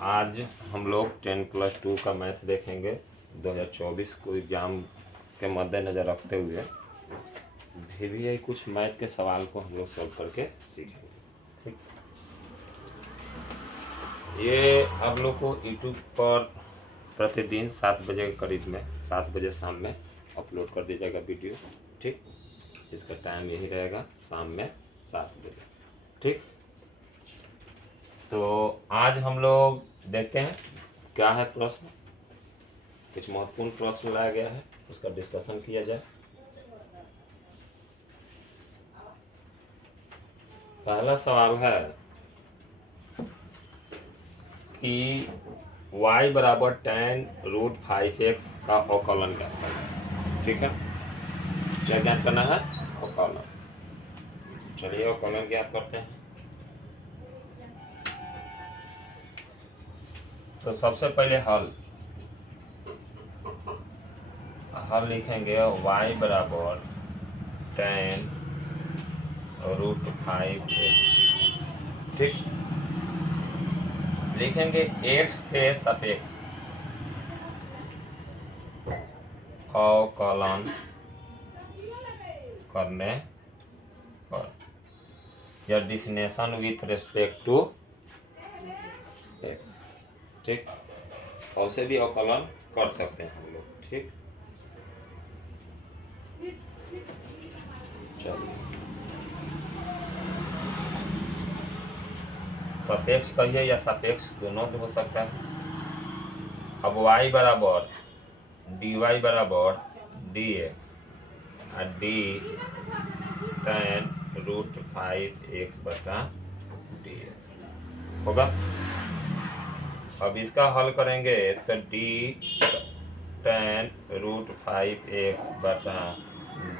आज हम लोग 10+2 का मैथ देखेंगे 2024 को एग्ज़ाम के मद्देनज़र रखते हुए भी कुछ मैथ के सवाल को हम लोग सॉल्व करके सीखेंगे। ठीक, ये आप लोग को यूट्यूब पर प्रतिदिन 7 बजे के करीब में 7 बजे शाम में अपलोड कर दिया जाएगा वीडियो। ठीक, इसका टाइम यही रहेगा शाम में 7 बजे। ठीक, तो आज हम लोग देखते हैं क्या है प्रश्न। कुछ महत्वपूर्ण प्रश्न लाया गया है, उसका डिस्कशन किया जाए। पहला सवाल है कि y बराबर tan√5x का अवकलन क्या है। ठीक है, क्या ज्ञात करना है? अवकलन। चलिए अवकलन ज्ञात करते हैं। तो सबसे पहले हल लिखेंगे y बराबर tan√5x। ठीक, लिखेंगे x के सापेक्ष अवकलन करने पर, या definition with respect to x। ठीक, और से भी अवकलन कर सकते हैं हम लोग। ठीक, चलिए सापेक्ष कहिए या सापेक्ष दोनों भी हो सकता है। अब y बराबर dy बराबर dx और d tan√5x बटा dx होगा। अब इसका हल करेंगे तो d tan√5x बटा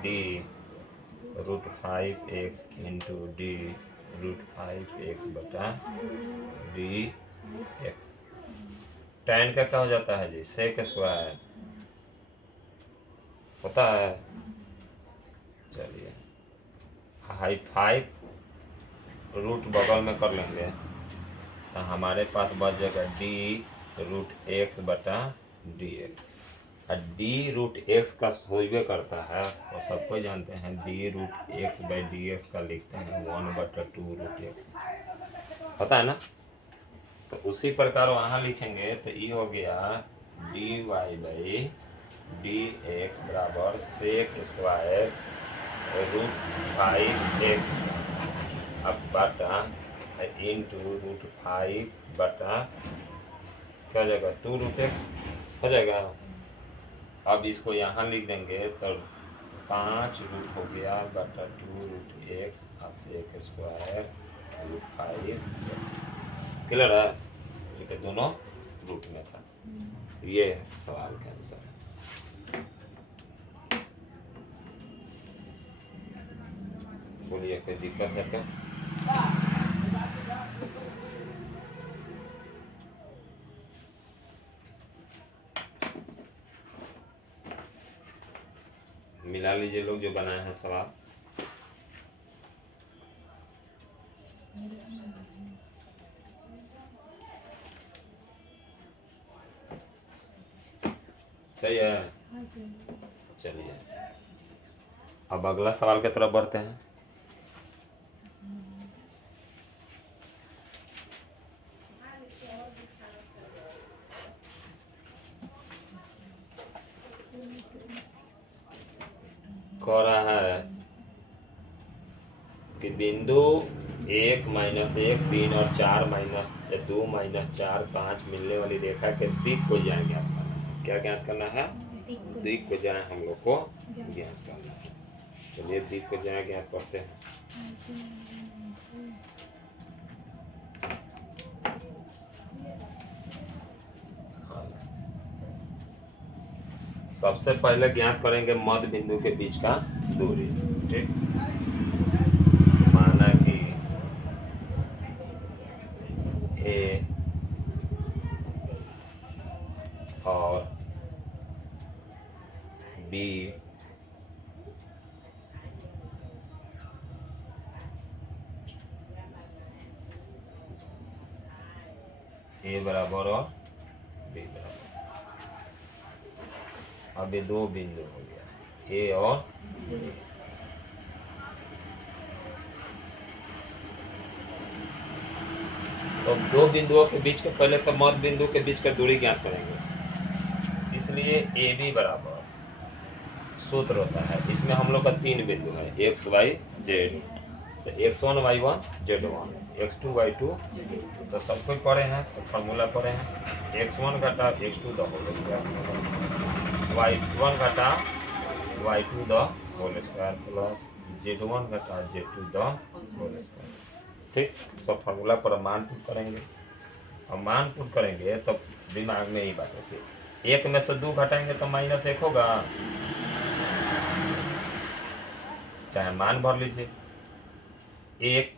d√5x इंटू d√5x बटा dx। tan का क्या हो जाता है जी? सेक स्क्वायर होता है। चलिए हाई 5 बगल में कर लेंगे तो हमारे पास बच जाएगा d√x बटा dx। और d√x का होइबे करता है और सबको जानते हैं d√x/dx का लिखते हैं 1/2√x, पता है ना। तो उसी प्रकार वहाँ लिखेंगे तो ये हो गया dy/dx बराबर सेक स्क्वायर √5x अब बटा इंटू √5 बटा क्या हो जाएगा 2√x हो जाएगा। अब इसको यहाँ लिख देंगे तो 5 रूट हो गया बटा 2√x और सेक स्क्वायर √5x। क्लियर है? ठीक है, दोनों रूट में था। ये सवाल का आंसर है। बोलिए कोई दिक्कत है क्या? मिला लीजिए लोग जो बनाए हैं सवाल। सही है। चलिए अब अगला सवाल की तरफ बढ़ते हैं। कह रहा है कि बिंदु 1 -1 3 और 4 -2 -4 5 मिलने वाली रेखा के दिक् को ज्ञात करना है। क्या ज्ञात करना है? दिक् को ज्या हम लोग को ज्ञात करना है। चलिए दिक् को ज्या ज्ञात करते हैं। सबसे पहले ज्ञात करेंगे मध्य बिंदु के बीच का दूरी। ठीक, माना कि ए और बी ए बराबर और बी बराबर। अब ये दो बिंदु हो गया ए और बी। तो दो बिंदुओं के बीच के पहले तो मध्य बिंदु के बीच का दूरी ज्ञात करेंगे, इसलिए ए बी बराबर सूत्र होता है। इसमें हम लोग का तीन बिंदु है एक्स वाई जेड, तो x1 y1 z1 x2 y2 तो सब कुछ पढ़े हैं, तो फार्मूला पढ़े हैं x1 घटा x2 the whole square, y1 घटा y2 the whole square plus z1 घटा z2 द होल स्क्वायर। ठीक, सब फार्मूला पर मान पुट करेंगे, और मान पुट करेंगे तो दिमाग में यही बात होती है, एक में से दो घटाएंगे तो माइनस एक होगा, चाहे मान भर लीजिए, एक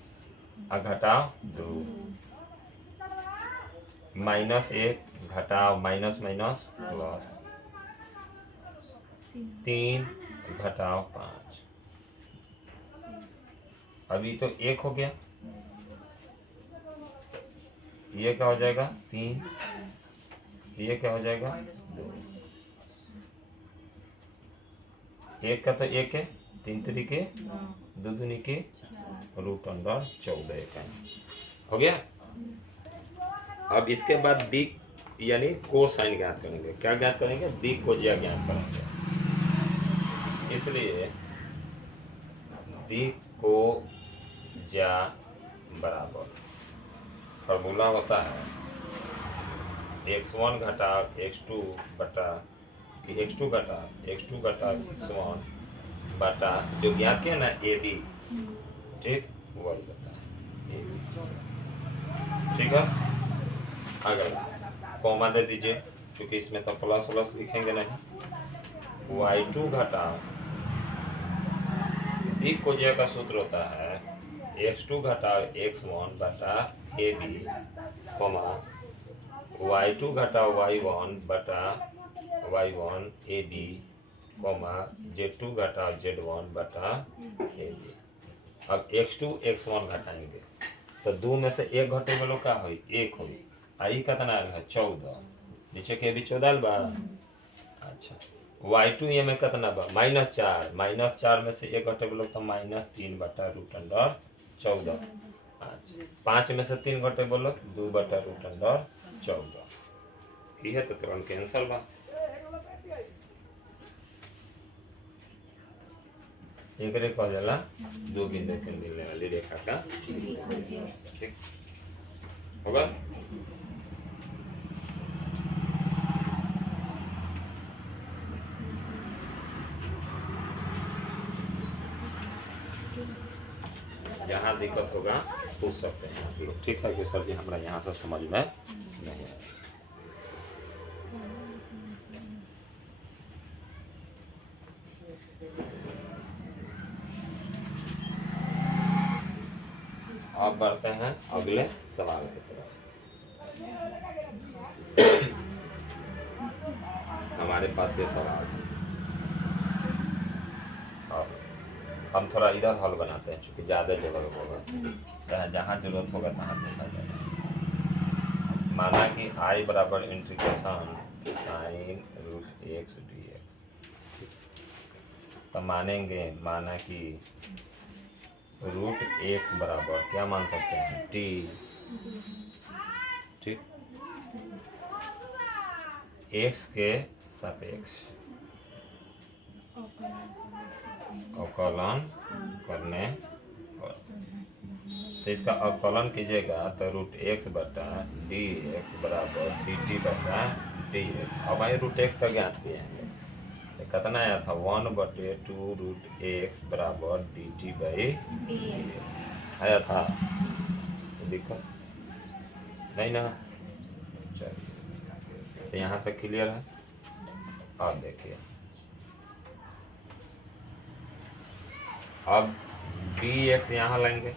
घटाओ दो, माइनस एक घटाओ माइनस माइनस प्लस, तीन घटाओ पाँच। अभी तो एक हो गया, ये क्या हो जाएगा तीन, ये क्या हो जाएगा दो, एक का तो एक है, तीन तरीके दो दूनी के रूट अंडर 14 इकाई हो गया। अब इसके बाद दिक यानी कोसाइन ज्ञात करेंगे। क्या ज्ञात करेंगे? दिक को ज्या ज्ञात करेंगे। इसलिए दिक को ज्या बराबर फॉर्मूला होता है x1 घटा x2 बटा x2 घटा x1 बटा जो ज्ञात किया ना ए बी, ठीक वही होता है ए बी। ठीक है, अगर कॉमा दे दीजिए, क्योंकि इसमें तो प्लस प्लस लिखेंगे नहीं। y2 घटा दिक को ज्या का सूत्र होता है x2 घटा x1 बटा ए बी, कॉमा y2 घटा y1 बटा y1 A B, comma z2 घटा z1 बटा ए बी। अब x2 x1 घटाएंगे तो दो में से एक घटे वालों का हो एक हो, आई कितना है 14, नीचे के भी 14 बा। अच्छा y2 ये में कितना बा -4, -4 में से एक घटे वालों तो -3 बटा रूट अंडर 14। अच्छा 5 में से 3 घटे बोलो 2 बटा रूट अंडर 14, ये तो तुरंत कैंसल बा। एक रे कह जाला दो बिंदु के मिलने वाली रेखा का, ठीक होगा। जहाँ दिक्कत होगा पूछ सकते हैं आप लोग, ठीक है कि सर जी हमारा यहाँ से समझ में नहीं आया। अब बढ़ते हैं अगले सवाल की तरफ। हमारे पास ये सवाल है, अब हम थोड़ा इधर हल बनाते हैं, क्योंकि ज़्यादा जगह होगा, चाहे जहाँ जरूरत होगा तहाँ देखा जाएगा। माना कि आई बराबर integration sine root x d x, तो मानेंगे माना कि रूट एक्स बराबर क्या मान सकते हैं टी, ठीक, एक्स के सापेक्ष अवकलन करने पर, तो इसका अवकलन कीजिएगा तो रूट एक्स बटा डी एक्स बराबर डी टी बटा डी एक्स। अब वही रूट एक्स का ज्ञात किए हैं, तो कितना आया था 1/2 रूट एक्स बराबर D T by D x आया था, तो दिक्कत नहीं ना। चलिए तो यहाँ तक क्लियर है। अब देखिए, अब डी एक्स यहाँ लाएंगे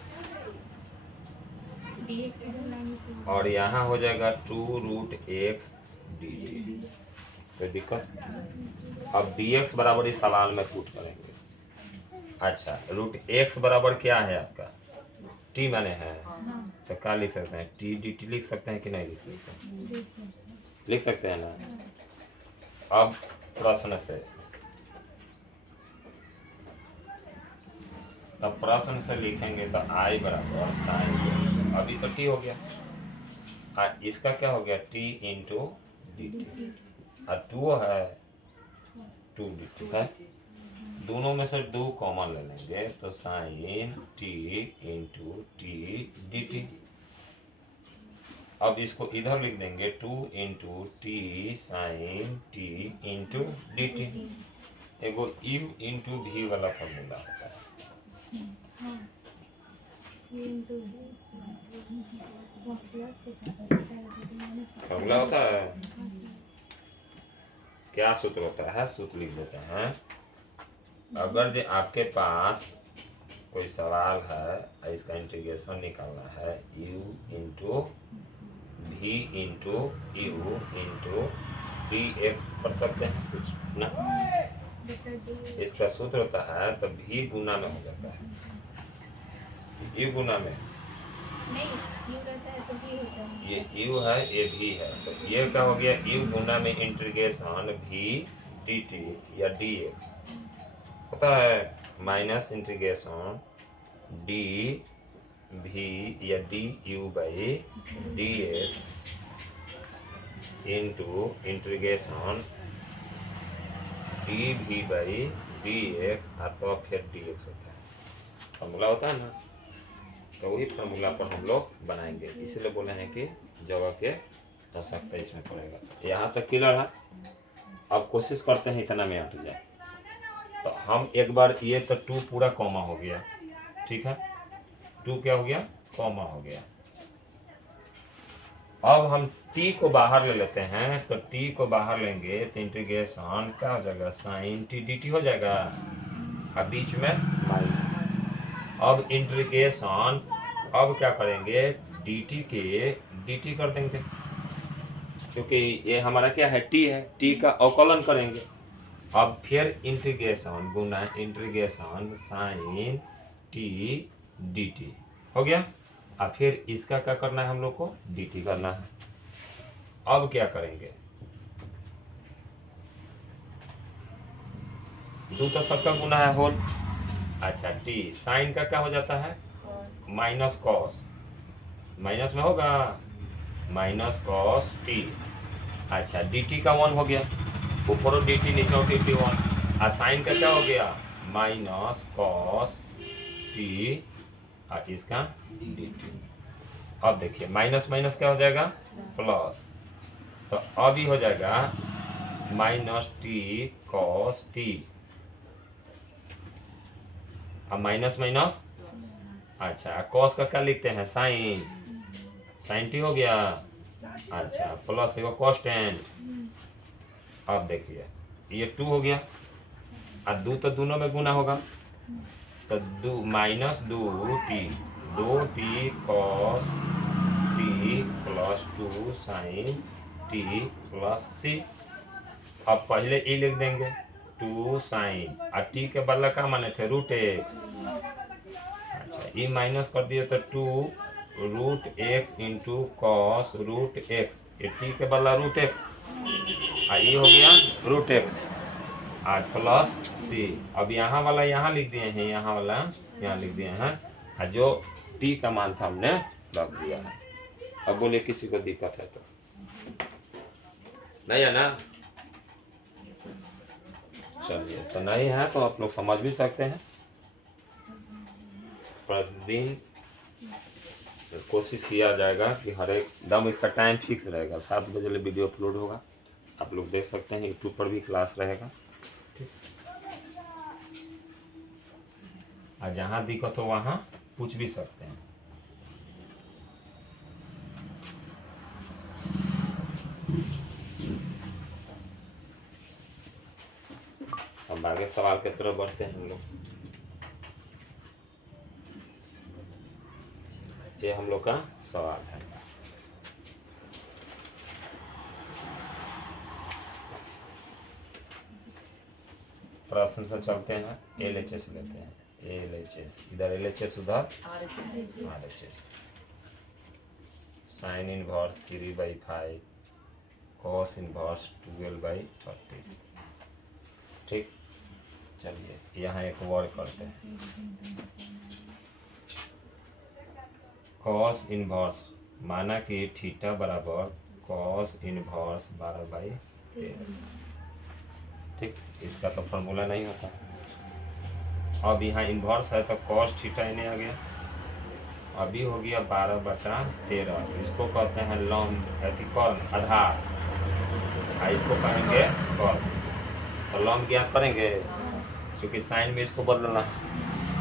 और यहाँ हो जाएगा 2 रूट एक्स डी टी, तो दिक्कत। अब डी एक्स बराबर इस सवाल में पुट करेंगे। अच्छा रूट एक्स बराबर क्या है आपका टी माने है, तो क्या लिख सकते हैं? टी डी टी लिख सकते हैं कि नहीं लिख सकते हैं? लिख सकते हैं ना। अब प्रश्न से, तब प्रश्न से लिखेंगे तो आई बराबर साइन, अभी तो टी हो गया, इसका क्या हो गया? टी इंटू डी टी, और टू है टू डी टी है, दोनों में से दो कॉमन ले लेंगे तो sine t into t d t. अब इसको इधर लिख देंगे two into t sine t into d t. एगो यू इंटू भी वाला फॉर्मूला होता है, फॉर्मूला होता है, क्या सूत्र होता है? सूत्र लिख देते हैं। अगर जो आपके पास कोई सवाल है, इसका इंटीग्रेशन निकालना है, u इंटू भी into you into D x कर सकते हैं कुछ ना, इसका सूत्र होता है तो भी गुना में हो जाता है, यू गुना में ये यू है, ये भी है, तो ये क्या हो गया? यू गुना में इंटीग्रेशन भी डी टी या डी एक्स होता है, माइनस इंटीग्रेशन डी भी या D you by D x into integration D भी बाई डी एक्स, तो फिर डी एक्स होता है, फॉर्मूला होता है ना। तो वही फार्मूला पर हम लोग बनाएंगे, इसीलिए बोले हैं कि जगह के आवश्यकता इसमें पड़ेगा। यहाँ तक क्लियर है। अब कोशिश करते हैं इतना में हट जाए, तो हम एक बार ये तो टू पूरा कॉमा हो गया, ठीक है, टू क्या हो गया? कॉमा हो गया। अब हम टी को बाहर ले लेते हैं, तो टी को बाहर लेंगे तो इंटीग्रेशन क्या हो जाएगा? साइन टी डी टी हो जाएगा, और बीच में माइनस। अब इंटीग्रेशन, अब क्या करेंगे? डी टी के डी टी कर देंगे, क्योंकि ये हमारा क्या है? टी है, टी का अवकलन करेंगे। अब फिर इंटीग्रेशन गुना integration sine t d t हो गया, और फिर इसका क्या करना है? हम लोग को डी टी करना है। अब क्या करेंगे? दो तो सबका गुना है होल, अच्छा टी साइन का क्या हो जाता है? माइनस कॉस, माइनस में होगा माइनस कॉस टी, अच्छा डी टी का वन हो गया, ऊपर डी टी नीचे डी टी वन, और साइन का क्या हो गया? माइनस कॉस टी, और इसका डी टी। अब देखिए माइनस माइनस क्या हो जाएगा? प्लस, तो अब ही हो जाएगा माइनस टी कॉस टी, अब माइनस माइनस, अच्छा कॉस का क्या लिखते हैं? साइन, साइन टी हो गया, अच्छा प्लस एगो कॉन्स्टेंट। अब देखिए ये टू हो गया, और दो तो दोनों में गुना होगा, तो दो माइनस दो t cos t plus two sine t plus c. अब पहले ई लिख देंगे टू साइन, और टी के बदला क्या माने थे? रूट एक्स, अच्छा ई माइनस कर दिए तो two root x into cos root x, ये टी के बदला रूट एक्स, और ये हो गया रूट एक्स, और प्लस सी। अब यहाँ वाला यहाँ लिख दिए हैं, यहाँ वाला यहाँ लिख दिए हैं, और जो टी का मान था हमने लग दिया है। अब बोले किसी को दिक्कत है तो नहीं है ना? चलिए, तो नहीं है तो आप लोग समझ भी सकते हैं। प्रतिदिन कोशिश किया जाएगा कि हर एक दम इसका टाइम फिक्स रहेगा, 7 बजे वीडियो अपलोड होगा, आप लोग देख सकते हैं। यूट्यूब पर भी क्लास रहेगा, ठीक। और जहाँ दिक्कत हो वहाँ पूछ भी सकते हैं। अब आगे सवाल की तरफ बढ़ते हैं हम लोग। ये हम लोग का सवाल है। प्रश्न से चलते हैं, LHS लेते हैं। LHS, इधर LHS उधर RHS। Sine inverse 3/5 cos inverse 12/30। ठीक, चलिए यहाँ एक वर्ड करते हैं। कॉस इनवर्स माना कि थीटा बराबर कॉस इनवर्स 12/13। ठीक, इसका तो फॉर्मूला नहीं होता। अब यहाँ इन्वर्स है तो कॉस थीटा इन्हें आ गया, अभी हो गया 12/13। इसको कहते हैं लंब कॉर्न आधार, इसको कहेंगे कॉर्न। तो लंब ज्ञात करेंगे, क्योंकि साइन में इसको बदलना है।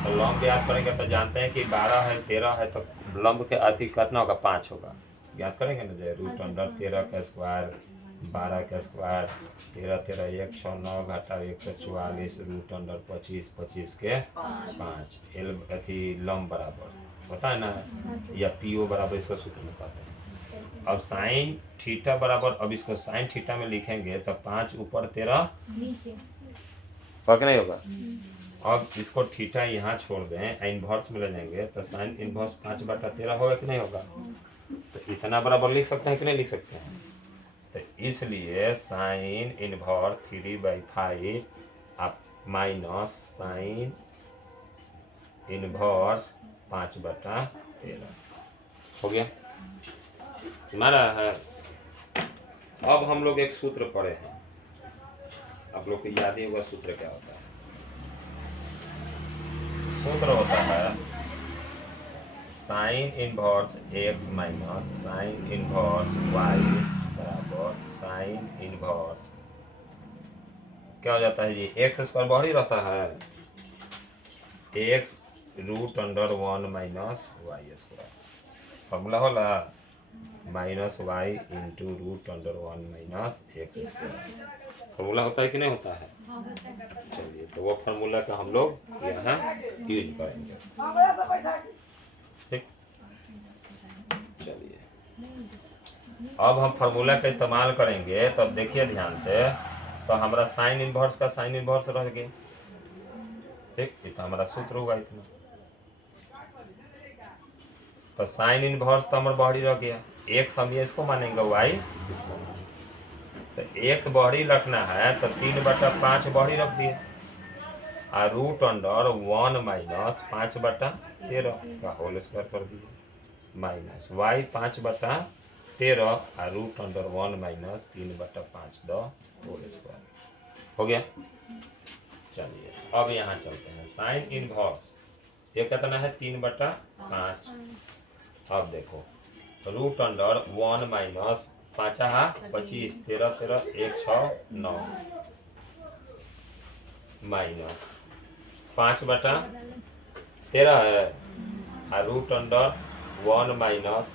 तो लंब ज्ञात करेंगे तो जानते हैं कि 12 है 13 है तो लंब के अधिक कितना होगा 5 होगा। ज्ञात करेंगे ना, जो √13 का स्क्वायर 12 का स्क्वायर 13 13 1 6 9 घटा 144 √25 25 के 5 एल अथी लंब बराबर होता है ना, या PO बराबर इसका सूत्र में कहते हैं। अब साइन थीटा बराबर, अब इसको साइन थीटा में लिखेंगे तो 5 ऊपर 13 होगा कि नहीं होगा। अब इसको थीटा यहाँ छोड़ दें, इन्वर्स में ले जाएंगे तो साइन इन्वर्स 5/13 होगा कि नहीं होगा। तो इतना बराबर लिख सकते हैं कि नहीं लिख सकते हैं। तो इसलिए साइन इन्वर्स 3/5 आप माइनस साइन इन्वर्स 5/13 हो गया। हमारा है। अब हम लोग एक सूत्र पढ़े हैं, आप लोग को याद ही होगा सूत्र क्या होता है। सूत्र होता है sign inverse x minus sign inverse y बराबर साइन इन्वर्स, क्या हो जाता है जी, एक्स स्क्वायर बाहर ही रहता है, x √1 minus y square. Formula होला minus y into √1 minus x square. Formula होता है कि नहीं होता है। चलिए, तो वो फार्मूला का हम लोग यहाँ यूज करेंगे। ठीक, चलिए अब हम फार्मूला का इस्तेमाल करेंगे। तो अब देखिए ध्यान से, तो हमारा साइन इन्वर्स का साइन इन्वर्स रह गया। ठीक, ये तो हमारा सूत्र हुआ इतना। तो साइन इन्वर्स तो हमारा बाहरी रह गया, एक्स हम ये इसको मानेंगे, y इसको। तो एक्स बाहरी रखना है तो 3/5 बाहरी रख दिए, और √1 माइनस 5/13 का होल स्क्वायर कर दिए, माइनस y 5/13 और √1 माइनस 3/5 द होल स्क्वायर हो गया। चलिए अब यहाँ चलते हैं। साइन इनवर्स ये कितना है 3/5। अब देखो √1 माइनस 5 25 13 13 1 6 9 माइनस 5/13 है, और √1 माइनस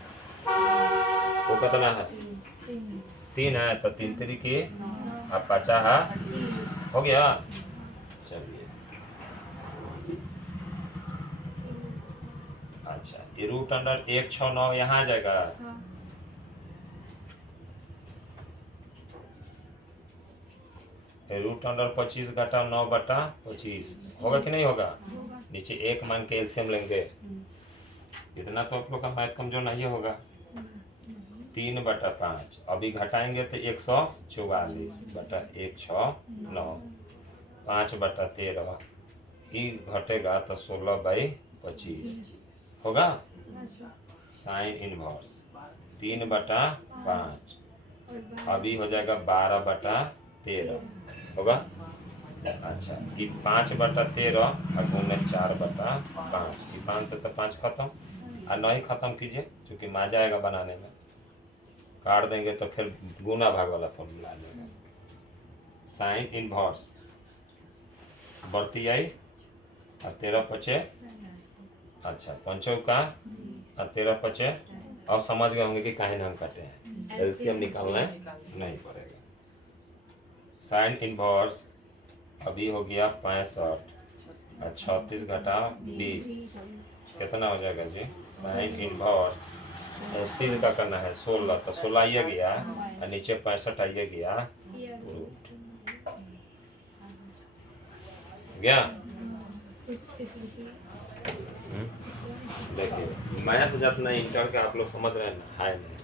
वो कितना है 3 है, तो 3 3 की और 50 हो गया। चलिए अच्छा, ये √169 यहाँ आ जाएगा। √25 घटा 9/25 होगा कि नहीं होगा। नीचे 1 मान के एलसीएम लेंगे, इतना तो आप लोग का मैथ कमजोर नहीं होगा। 3/5 अभी घटाएंगे तो 144/169 5/13 ये घटेगा तो 16/25 होगा। साइन इनवर्स 3/5 अभी हो जाएगा 12/13 होगा। अच्छा, कि 5/13 और गुना 4/5, 5 से तो 5 खत्म, और नहीं खत्म कीजिए क्योंकि मजा आएगा बनाने में। काट देंगे तो फिर गुना भाग वाला फॉर्मूला आ जाएगा। साइन इनवर्स बढ़ती आई और 13×5, अच्छा 5 का और 13×5। अब समझ गए होंगे कि काहे नाम काटे हैं, एलसीएम निकालना नहीं पड़ेगा। साइन इनवर्स अभी हो गया 65 और 36 घटा 20 कितना हो जाएगा जी। साइन इनवर्स सीध का करना है 16, तो 16 आइए गया और नीचे 65 आइए गया रूट गया। देखिए मैथ जितना इंटर के आप लोग समझ रहे हैं है नहीं,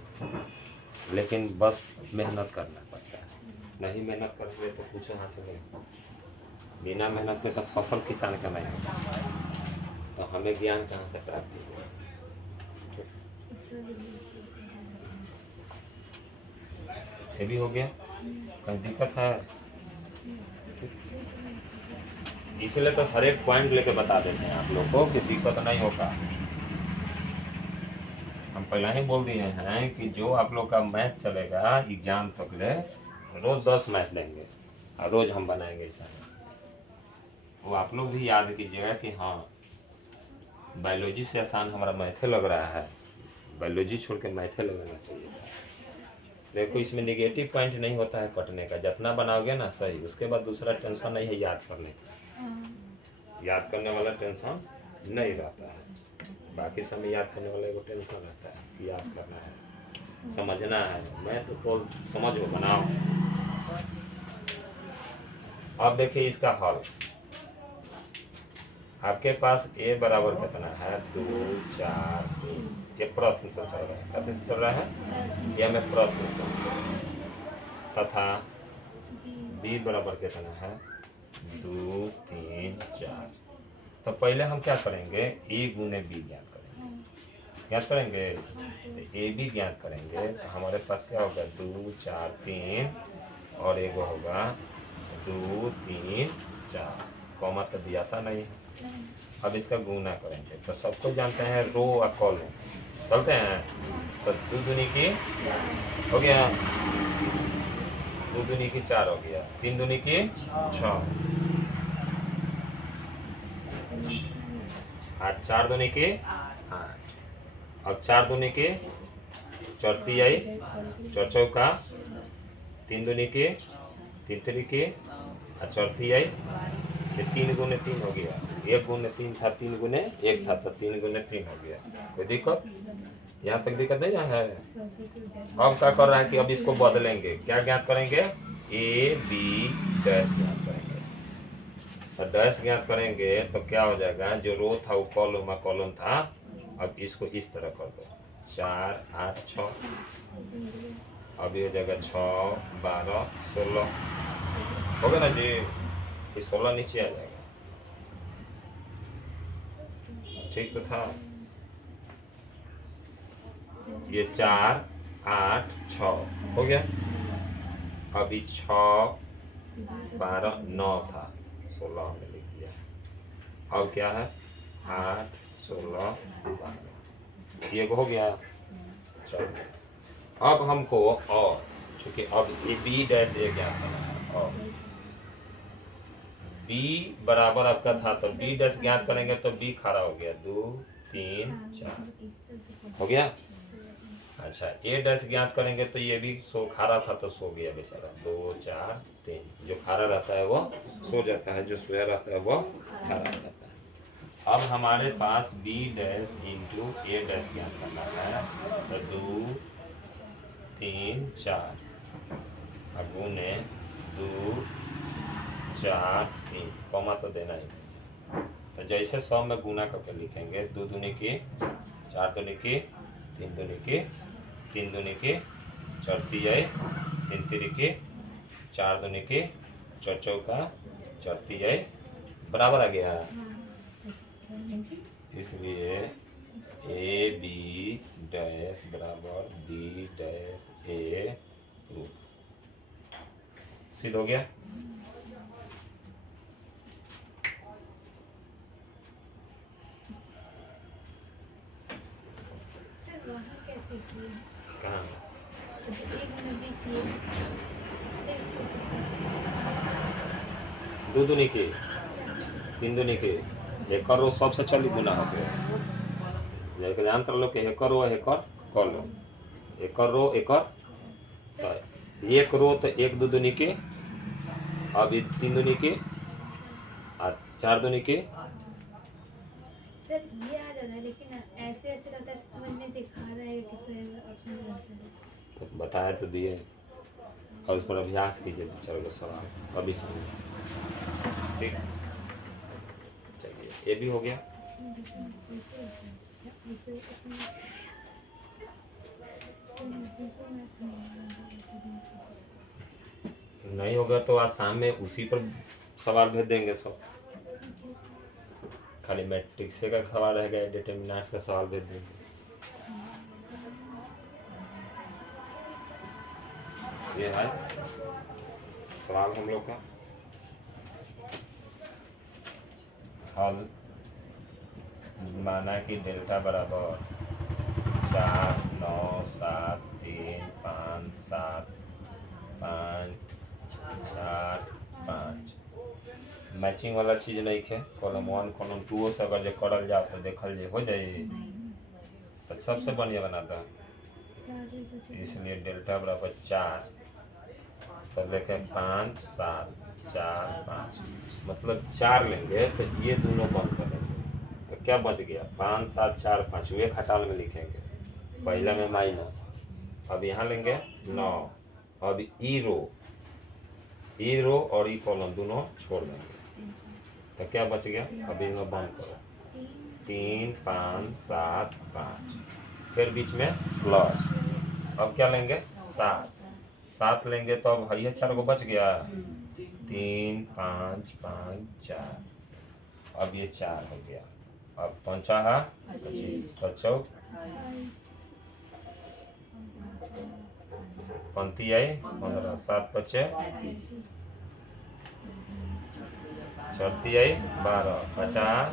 लेकिन बस मेहनत करना पड़ता है। नहीं मेहनत करेंगे तो कुछ हासिल नहीं होगा। बिना मेहनत के तो फसल किसान का नहीं होगा, तो हमें ज्ञान कहाँ से प्राप्त होगा। ये भी हो गया, कहीं दिक्कत है? इसलिए तो हर एक पॉइंट लेके बता देते हैं आप लोग को कि दिक्कत नहीं होगा। हम पहले ही बोल दिए हैं कि जो आप लोग का मैथ चलेगा एग्जाम तक ले, रोज 10 मैथ लेंगे और रोज हम बनाएंगे ऐसा। वो आप लोग भी याद कीजिएगा कि हाँ बायोलॉजी से आसान हमारा मैथे लग रहा है, बायोलॉजी छोड़ के मैथे लगाना चाहिए। देखो इसमें निगेटिव पॉइंट नहीं होता है कटने का, जितना बनाओगे ना सही, उसके बाद दूसरा टेंशन नहीं है याद करने का। याद करने वाला टेंशन नहीं रहता है, बाकी समय याद करने वाला एगो टेंशन रहता है कि याद करना है, समझना है। मैं तो समझो बनाओ। अब देखिए इसका हल, आपके पास a बराबर कितना है 2 4 3। ये प्रश्न से चल रहा है, कैसे से चल रहा है? यह में प्रश्न से। तथा b बराबर कितना है 2 3 4। तो पहले हम क्या करेंगे, a गुने b ज्ञात करेंगे। ज्ञात करेंगे तो a b ज्ञात करेंगे तो हमारे पास क्या होगा 2 4 3 और एगो होगा 2 3 4। कॉमा तो दिया था नहीं है। अब इसका गुना करेंगे तो सबको जानते हैं रो और कॉलम चलते हैं। तो 2 दूनी की हो गया, 2 दूनी की 4 हो गया, 3 दूनी की 6 और 4 दूनी की 8। अब 4 दूनी की 4 आई, 4 चौका 3 दूनी की 3 3 की और 4 आई। ये 3 गुने 3 हो गया, 1 गुने 3 था, 3 गुने 1 था तो 3 गुने 3 हो गया। कोई दिक्कत? यहाँ तक दिक्कत नहीं है। अब क्या कर रहा है कि अब इसको बदलेंगे, क्या ज्ञात करेंगे, a b डैश ज्ञात करेंगे। और डैश ज्ञात करेंगे तो क्या हो जाएगा, जो रो था वो कॉलम और कॉलम था। अब इसको इस तरह कर दो 4 8 6। अभी हो जाएगा 6 12 16 हो गया ना जी। ये 16 नीचे आ जाएगा, ठीक तो था। ये 4 8 6 हो गया। अभी 6 12 9 था, 16 में लिख दिया। अब क्या है 8 16 12, ये हो गया। चलो अब हमको और चूंकि अब ये बी डैश ए क्या करना है, और b बराबर आपका था तो b डैश ज्ञात करेंगे तो b खड़ा हो गया 2 3 4 हो गया। अच्छा a डैश ज्ञात करेंगे तो ये भी सो खड़ा था तो सो गया बेचारा 2 4 3। जो खड़ा रहता है वो सो जाता है, जो सोया रहता है वो खड़ा रहता है। अब हमारे पास b dash into a dash ज्ञात करना है तो 2 3 4 गुने 2 4 3, कॉमा तो देना ही। तो जैसे 100 में गुना करके लिखेंगे 2 दूनी की 4 दूनी की 3 दूनी की 3 दूनी की 4 आई, 3 3 की 4 दूनी की 4 चौका 4 आई, बराबर आ गया। इसलिए ए बी डैश बराबर बी डैश ए सिद्ध हो गया। कहाँ 2 दूनी की 3 दूनी की एक रो सबसे चली गुना हो गया। जानते लो कि एक रो एकर कर लो, एक रो एकर तो एक रो तो 1 2 दूनी की, अभी 3 दूनी की और 4 दूनी की। सर ये आ जाता है लेकिन ऐसे ऐसे रहता है तो समझ में दिखा रहा है किस ऑप्शन में रहता है। तो बताया तो दिए और उस पर अभ्यास कीजिए 4 सवाल, अभी समझ ठीक। चलिए। ये भी हो गया। नहीं होगा तो आज शाम में उसी पर सवाल भेज देंगे सब। खाली मैट्रिक्स का सवाल रहेगा, डिटर्मिनेंट्स का सवाल भेज देंगे। ये है सवाल हम लोग का। हल माना कि डेल्टा बराबर 4 9 7 3 5 7 5 4 5 मैचिंग वाला चीज नहीं है। कॉलम 1 कॉलम 2 से अगर जो करल जाओ तो देखल जे हो जाए तो सबसे बढ़िया बनाता है। इसलिए डेल्टा बराबर 4 तो लेके 5 7 4 5 मतलब 4 लेंगे तो ये दोनों बंद कर देंगे तो क्या बच गया 5 7 4 5 वे खटाल में लिखेंगे पहला में माइनस। अब यहाँ लेंगे 9। अब ई रो और ई कॉलम दोनों छोड़ देंगे तो क्या बच गया। अब इनमें बंद करो 3 5 7 5 फिर बीच में प्लस। अब क्या लेंगे 7 लेंगे तो अब ये 4 को बच गया 3 5 5 4। अब ये 4 हो गया। अब पंचा है 25 पंती आई 15 7 25 चौथी आई 12 50।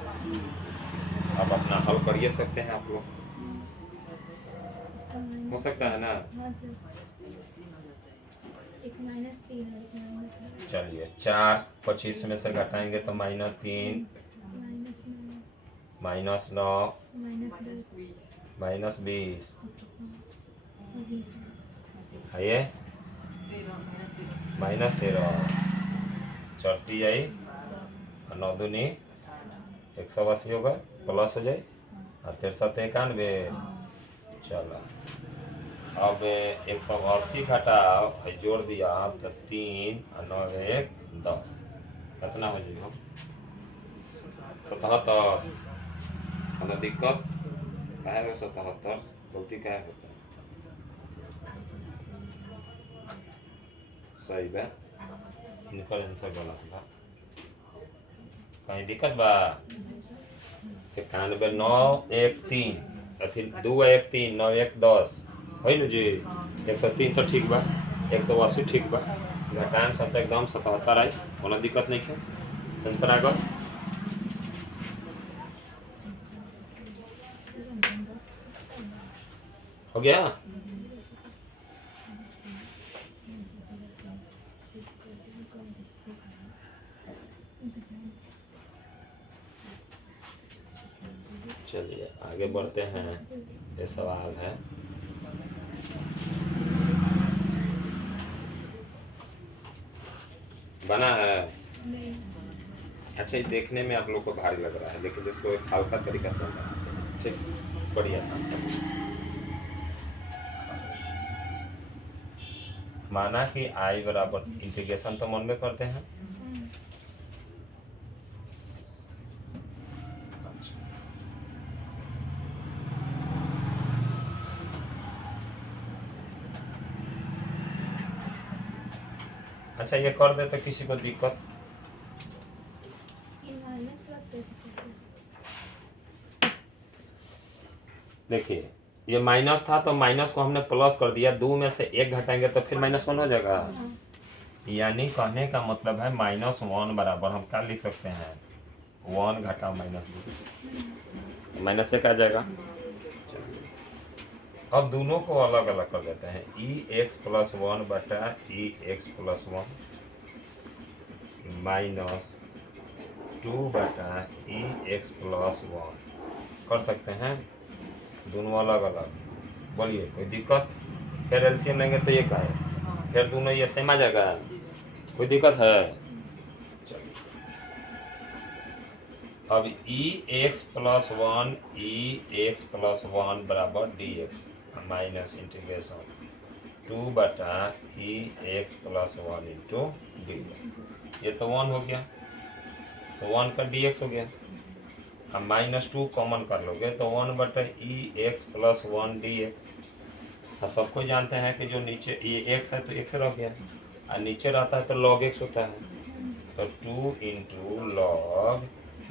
अब अपना हल करिए सकते हैं आप लोग, हो सकता है ना। चलिए 4 25 में से घटाएंगे तो -3 -9 -20 है ये -13 चौथी आई 9 दूनी 180 होगा प्लस हो जाए और 93 चलो। अब 180 घटाओ जोड़ दिया तो 3 और 9 1 10 कितना हो जाएगा 77। मतलब दिक्कत क्या है 77 गलती क्या होता है सही बा इनका आंसर गलत बा कहीं दिक्कत बा 91 9 1 3 फिर 2 1 3 9 1 10 है ना जी 103 तो ठीक बा 180 ठीक बा घटाएं सब एकदम 77 आई कोनो दिक्कत नहीं है। आंसर आ गया हो गया। चलिए आगे बढ़ते हैं। ये सवाल है बना है। अच्छा ये देखने में आप लोग को भारी लग रहा है लेकिन इसको एक हल्का तरीका से बनाते हैं ठीक बढ़िया सा। माना कि i बराबर इंटीग्रेशन तो मन में करते हैं अच्छा ये कर दे तो किसी को दिक्कत देखिए ये माइनस था तो माइनस को हमने प्लस कर दिया 2 में से 1 घटाएंगे तो फिर -1 हो जाएगा। यानी कहने का मतलब है -1 बराबर हम क्या लिख सकते हैं 1 घटाओ -2 माइनस से क्या जाएगा। अब दोनों को अलग अलग कर देते हैं ex+1 बटा ex+1 -2 बटा ex+1 कर सकते हैं दोनों अलग अलग। बोलिए कोई दिक्कत। फिर एलसीएम लेंगे तो ये क्या है फिर दोनों ये सेम आ जाएगा कोई दिक्कत है। चलिए अब ex+1 बराबर dx माइनस इंटीग्रेशन 2 बटा ex+1 इंटू dx। ये तो 1 हो गया तो 1 का dx हो गया अब -2 कॉमन कर लोगे तो 1/e(x + 1dx। हाँ, सबको जानते हैं कि जो नीचे ये x है तो x रह गया, और नीचे रहता है तो log x होता है, तो 2 × log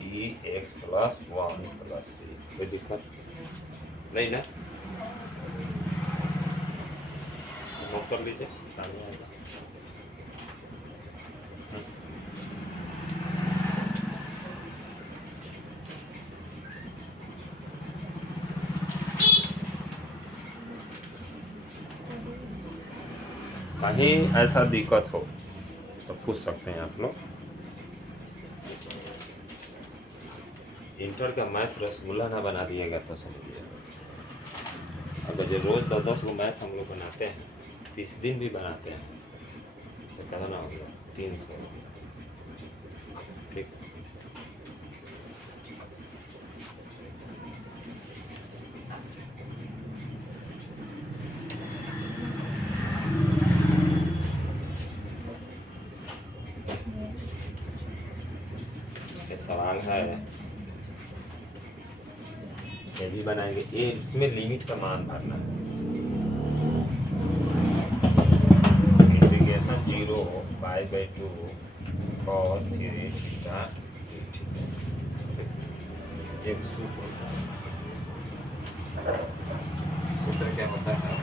e(x + 1 + c। कोई दिक्कत नहीं ना? नोट कर लीजिए, सामने आएगा। कहीं ऐसा दिक्कत हो तो पूछ सकते हैं आप लोग। इंटर का मैथ रसगुल्ला ना बना दिएगा तो समझिए, अगर जो रोज 10 गो मैथ हम लोग बनाते हैं, 30 दिन भी बनाते हैं, तो कितना होगा? 300। ठीक, ये सवाल है, ये भी बनाएंगे। ये इसमें लिमिट का मान भरना है। Integration 0 π/2 cos 3 theta. एक सूत्र क्या होता है?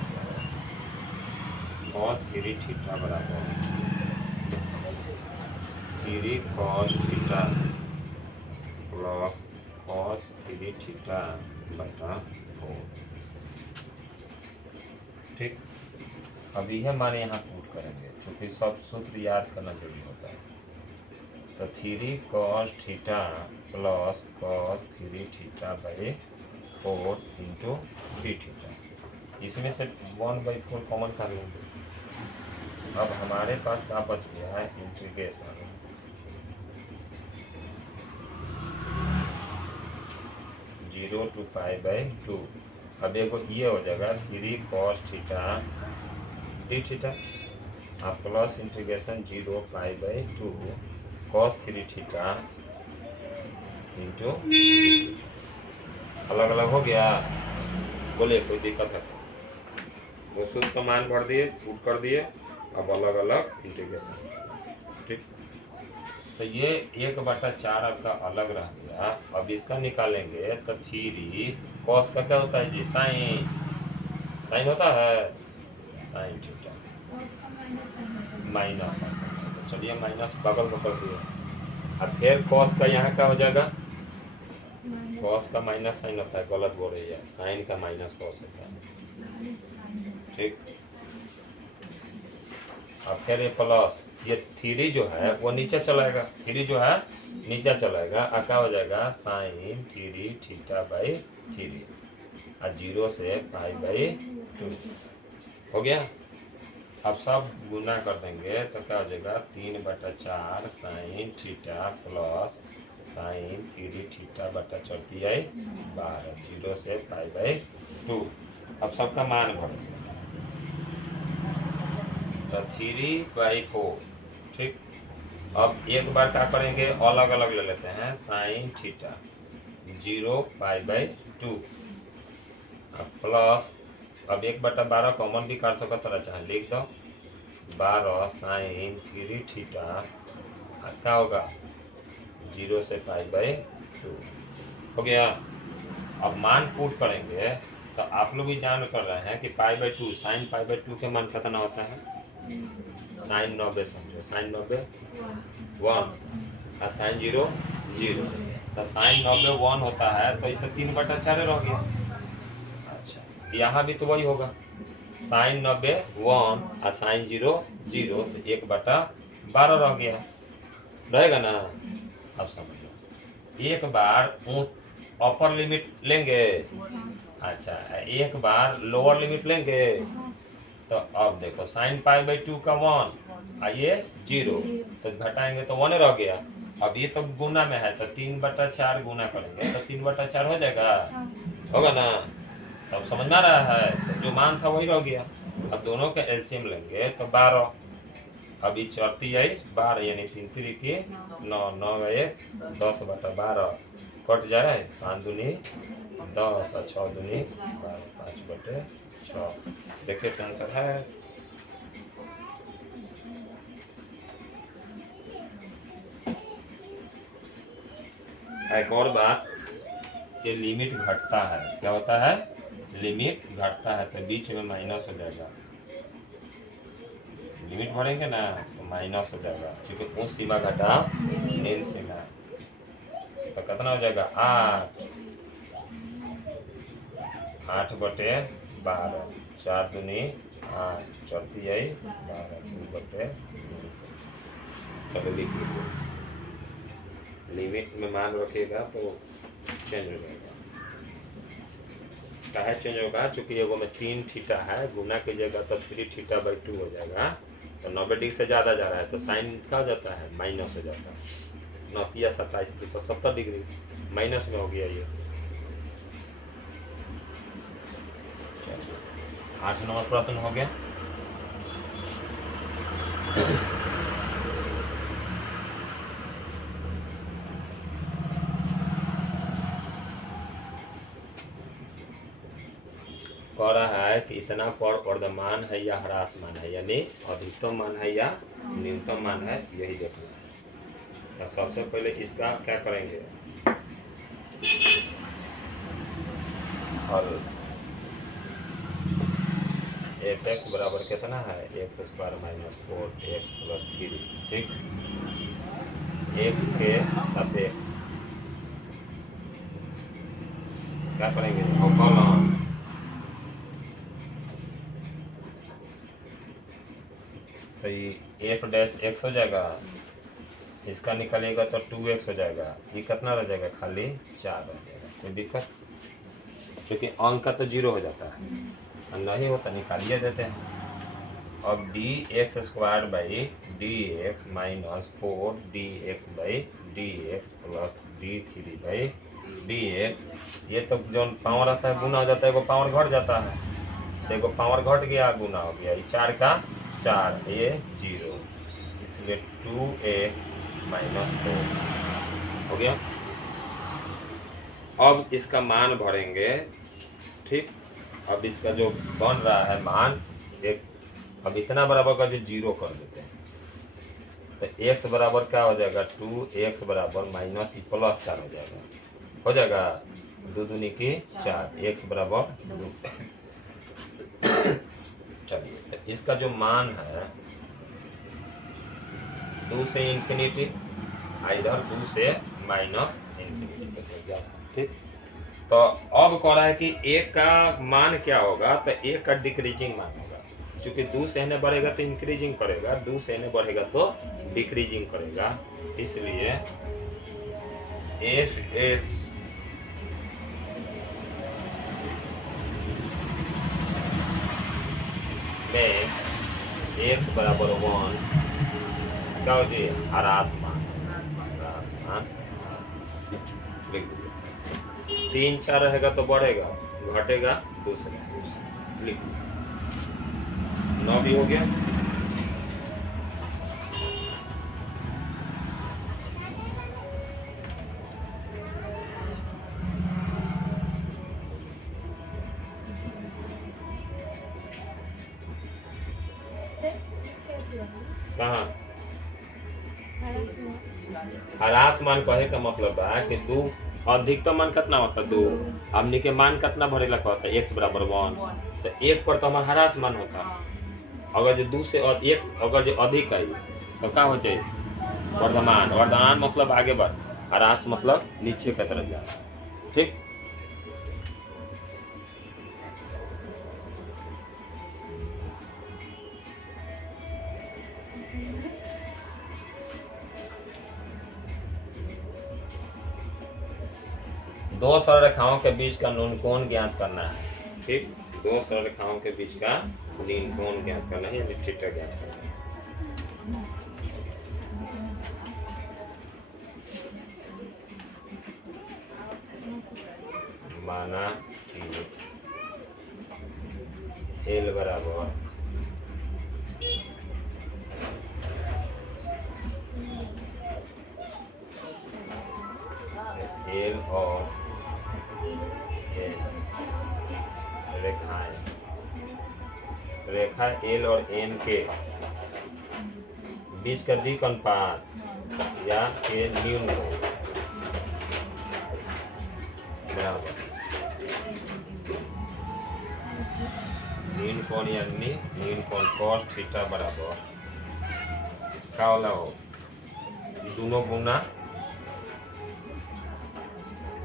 cos 3 थीटा बराबर 3 cos theta plus cos 3 theta बटा 4। ठीक, अब यह मान यहाँ पुट करेंगे, क्योंकि सब सूत्र याद करना जरूरी होता है। तो 3 cos theta plus cos 3 theta by 4 × 3 theta. इसमें से 1/4 कॉमन कर लेंगे। अब हमारे पास क्या बच गया है? Integration 0 to π/2। अब देखो ये हो जाएगा 3 cos theta d theta plus integration 0 π/2 cos 3 theta into. अलग अलग हो गया, बोले कोई दिक्कत है? वो सूत्र का मान भर दिए, पुट कर दिए, अब अलग अलग इंटीग्रेशन। ठीक, तो ये 1/4 आपका अलग रह गया। अब इसका निकालेंगे तो 3 cos का क्या होता है जी? साइन होता है, साइन थीटा माइनस। तो चलिए माइनस बगल में कर दिए। अब फिर cos का यहाँ क्या हो जाएगा? cos का माइनस साइन होता है, गलत बोल रही है, साइन का माइनस cos होता है। ठीक, और फिर ये प्लस, ये 3 जो है वो नीचे चलाएगा, 3 जो है नीचे चलाएगा, और क्या हो जाएगा? साइन 3 थीटा बाई 3 और 0 से π/2 हो गया। अब सब गुना कर देंगे तो क्या हो जाएगा? 3/4 sine theta plus sign 3 theta बटा 4 12 0 से π/2। अब सबका मान भर तो 3/4। ठीक, अब एक बार क्या करेंगे? अलग अलग ले लेते हैं। साइन थीटा 0 π/2 प्लस, अब 1/12 कॉमन भी कर सकते तरह चाहे लिख दो, 12 साइन 3 थीटा क्या होगा? 0 से π/2 हो गया। अब मान पुट करेंगे तो आप लोग भी जान कर रहे हैं कि π/2 साइन π/2 के मान कितना होता है? साइन 90 समझो, साइन 90 1 और साइन 0 0। तो साइन 90 1 होता है, तो ये तो 3/4 रह गया। अच्छा, यहाँ भी तो वही होगा, साइन 90 1 और साइन 0 0, तो 1/12 रह गया, रहेगा ना? अब समझो, एक बार अपर लिमिट लेंगे, अच्छा एक बार लोअर लिमिट लेंगे। तो अब देखो साइन π/2 का 1 और ये 0, तो घटाएंगे तो 1 रह गया। अब ये तो गुना में है, तो 3/4 गुना करेंगे तो 3/4 हो जाएगा, होगा ना? तब समझ में आ रहा है? तो जो मान था वही रह गया। अब दोनों का एलसीएम लेंगे तो 12। अब ये 4 आई 12, यानी 3 3 की 9 9 1 10/12 कट जाए, 5 दूनी 10 और 6 दूनी 5/6। देखिए तो आंसर है। एक और बात, ये लिमिट घटता है, क्या होता है, लिमिट घटता है, तो बीच में माइनस हो जाएगा। लिमिट भरेंगे ना तो माइनस हो जाएगा, क्योंकि उस सीमा घटा इन सीमा, तो कितना हो जाएगा 8/12, 4 दूनी 8, चौथी आई 12, 2/2। चलो लिख लीजिए, लिमिट में मान रखिएगा तो चेंज हो जाएगा। काहे चेंज होगा, चूंकि एगो में 3 थीटा है, गुना कीजिएगा तो 3θ/2 हो जाएगा, तो 90 डिग्री से ज़्यादा जा रहा है तो साइन क्या हो जाता है, माइनस हो जाता है। 9 27 270 डिग्री माइनस में हो गया ये। 8 नंबर प्रश्न हो गया। कह रहा है कि इतना पर वर्धमान है या ह्रास मान है, यानी अधिकतम मान है या न्यूनतम मान है, यही देखना है। तो सबसे पहले इसका क्या करेंगे, हल। f(x) बराबर कितना है, x² - 4x + 3, ठीक। x के सापेक्ष क्या करेंगे, अवकलन। तो ये f' हो जाएगा, इसका निकालेगा तो 2x हो जाएगा, ये कितना रह जाएगा, खाली 4 रह जाएगा। कोई दिक्कत, क्योंकि अंक का तो 0 हो जाता है, और नहीं होता निकालिए देते हैं। अब dx² - dx - 4dx/dx + d3/dx, ये तो जो पावर आता है गुना हो जाता है, एगो पावर घट जाता है, तो एगो पावर घट गया गुना हो गया, ये 4 का 4, ये 0, इसलिए 2x - 4 हो गया। अब इसका मान भरेंगे, ठीक। अब इसका जो बन रहा है मान, एक अब इतना बराबर कर 0 कर देते हैं, तो x बराबर क्या हो जाएगा, 2x बराबर माइनस ई प्लस 4 हो जाएगा 2 दूनी की 4, x बराबर 2। चलिए, तो इसका जो मान है 2 से इंफिनिटी, इधर 2 से माइनस इंफिनिटी, ठीक। तो अब कह रहा है कि एक का मान क्या होगा, तो एक का डिक्रीजिंग मान होगा, क्योंकि 2 से न बढ़ेगा तो इंक्रीजिंग करेगा, 2 से न बढ़ेगा तो डिक्रीजिंग करेगा, इसलिए f(x) में x बराबर 1 क्या हो जाए, ह्रास मान लिख दीजिए। 3 4 रहेगा तो बढ़ेगा, घटेगा दूसरा, लिख 9 भी हो गया। कहाँ ह्रास मान कहे का मतलब है कि 2 अधिकतम मान कितना होता है, 2, हमने के मान कितना भरेला कहता है, x बराबर 1, तो 1 पर तो हमारा ह्रास मान होता है। अगर जो 2 से 1 अगर जो अधिक आई तो क्या हो जाए, वर्धमान। वर्धमान मतलब आगे बढ़, ह्रास मतलब नीचे की तरफ जाना, ठीक। दो सरल रेखाओं के बीच का न्यूनकोण ज्ञात करना है, ठीक। 2 सरल रेखाओं के बीच का न्यूनकोण ज्ञात करना है, यानी थीटा ज्ञात करना है। माना कि L बराबर एल और अच्छा ये रेखाएं, रेखा एल और एन के बीच का दिक् अनुपात या के न्यून हो बराबर न्यून कोण यानी न्यून कोण cos थीटा बराबर का होला हो दोनों गुना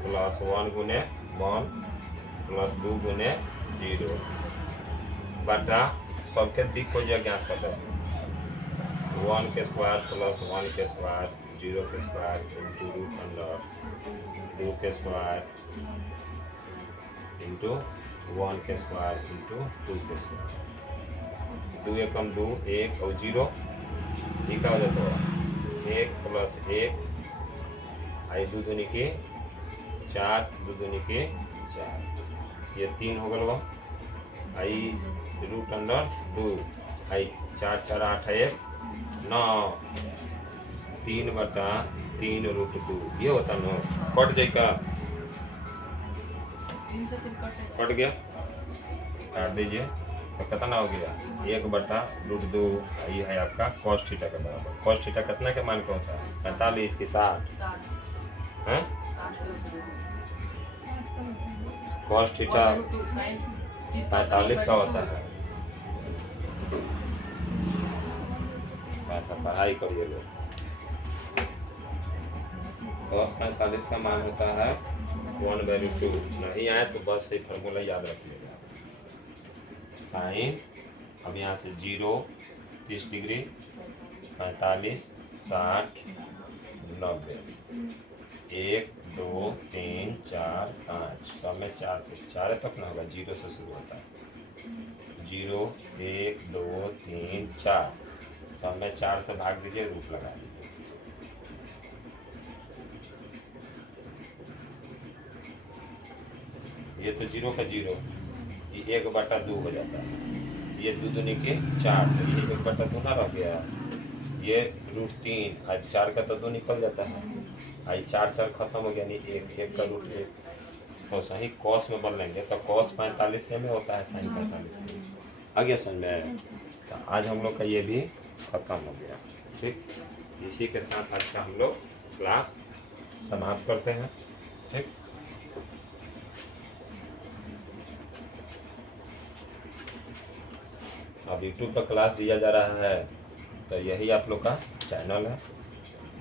+1 गुने 1 +2 गुने 0 बटा सबके दिक् को ज्ञात करते हैं 1 के स्क्वायर +1 के स्क्वायर 0 के स्क्वायर इंटू रूट अंडर 2 के स्क्वायर इंटू 1 के स्क्वायर इंटू 2 के स्क्वायर 2 एकम 2 1 और 0 ये क्या हो जाता है 1 + 1 आई 2 दूनी की 4 2 दूनी की 4 ये 3 हो गया आई रूट अंडर 2 आई 4 4 8 1 9 3 बटा 3 रूट 2 ये होता ना कट जाएगा 3 से 3 कट गया काट दीजिए तो कितना हो गया 1 बटा रूट 2 ये है आपका cos थीटा के बराबर cos थीटा कितना के मान का होता है 45 की 60 हैं cos थीटा 45 का होता है ऐसा पढ़ाई करिए लोग cos 45 का मान होता है 1/2 नहीं आए तो बस ये फार्मूला याद रखिएगा साइन अब यहाँ से 0 30 डिग्री 45 60 90 1 2 3 4 5 सब में 4 से 4 तक ना होगा 0 से शुरू होता है 0 1 2 3 4 सब में 4 से भाग दीजिए रूट लगा दीजिए ये तो 0 का 0 ये 1 बटा 2 हो जाता है ये 2 दूनी के 4 तो ये 1 बटा 2 ना रह गया ये रूट 3 आज 4 का तो 2 निकल जाता है आज 4 4 खत्म हो गया नहीं 1 का रूट 1 तो सही cos में बन लेंगे तो cos 45 से में होता है sin 45 में आ गया समझ में तो आज हम लोग का ये भी खत्म हो गया ठीक इसी के साथ आज का हम लोग क्लास समाप्त करते हैं ठीक अब यूट्यूब पर क्लास दिया जा रहा है तो यही आप लोग का चैनल है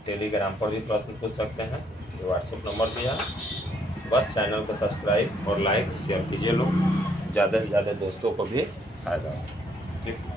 टेलीग्राम पर भी प्रश्न पूछ सकते हैं ये व्हाट्सएप नंबर दिया बस चैनल को सब्सक्राइब और लाइक शेयर कीजिए लोग ज़्यादा से ज़्यादा दोस्तों को भी फायदा हो ठीक